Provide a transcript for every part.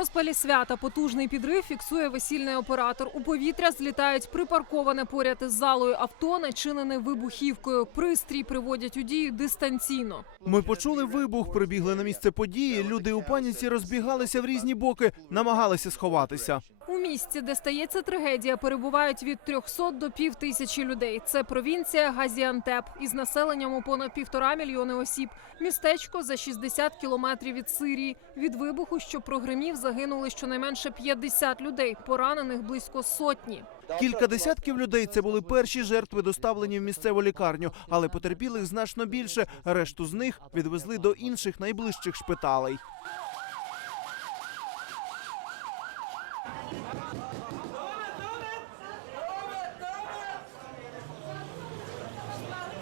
розпалі свята потужний підрив фіксує весільний оператор. У повітря злітають припарковане поряд із залою авто, начинене вибухівкою. Пристрій приводять у дію дистанційно. Ми почули вибух, прибігли на місце події. Люди у паніці розбігалися в різні боки, намагалися сховатися. У місті, де стається трагедія, перебувають від 300 до пів тисячі людей. Це провінція Газіантеп із населенням у понад півтора мільйони осіб. Містечко за 60 кілометрів від Сирії. Від вибуху, що прогримів, загинули щонайменше 50 людей, поранених близько сотні. Кілька десятків людей це були перші жертви, доставлені в місцеву лікарню, але потерпілих значно більше. Решту з них відвезли до інших найближчих шпиталей.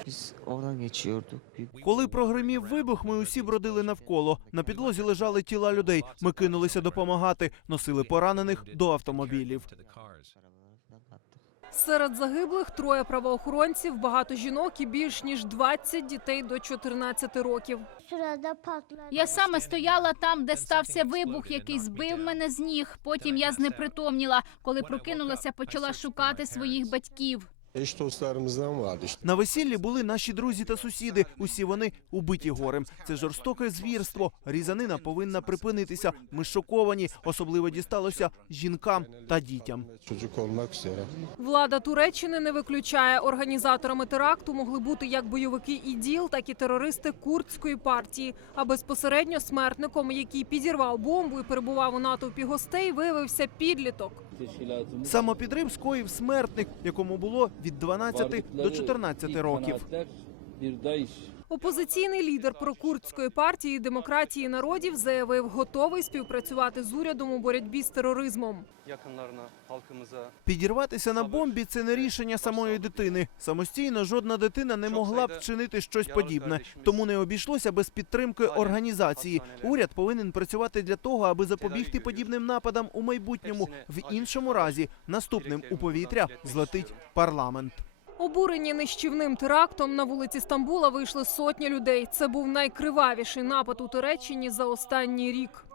Biz oradan. Коли прогримів вибух, ми усі бродили навколо. На підлозі лежали тіла людей. Ми кинулися допомагати, носили поранених до автомобілів. Серед загиблих троє правоохоронців, багато жінок і більш ніж 20 дітей до 14 років. Я саме стояла там, де стався вибух, який збив мене з ніг. Потім я знепритомніла. Коли прокинулася, почала шукати своїх батьків. Eş dostlarımızdan vardı işte. На весіллі були наші друзі та сусіди. Усі вони убиті горем. Це жорстоке звірство. Різанина повинна припинитися. Ми шоковані. Особливо дісталося жінкам та дітям. Çocuk olmak üzere. Влада Туреччини не виключає організаторами теракту могли бути як бойовики ІДІЛ, так і терористи курдської партії. А безпосередньо смертником, який підірвав бомбу і перебував у натовпі гостей, виявився підліток. Самопідрив скоїв смертник, якому було від 12 до 14 років. Опозиційний лідер прокурдської партії демократії народів заявив, готовий співпрацювати з урядом у боротьбі з тероризмом. Підірватися на бомбі це не рішення самої дитини. Самостійно жодна дитина не могла б вчинити щось подібне, тому не обійшлося без підтримки організації. Уряд повинен працювати для того, аби запобігти подібним нападам у майбутньому. В іншому разі наступним у повітря злетить парламент. Обурені нищівним терактом на вулиці Стамбула вийшли сотні людей. Це був найкривавіший напад у Туреччині за останній рік.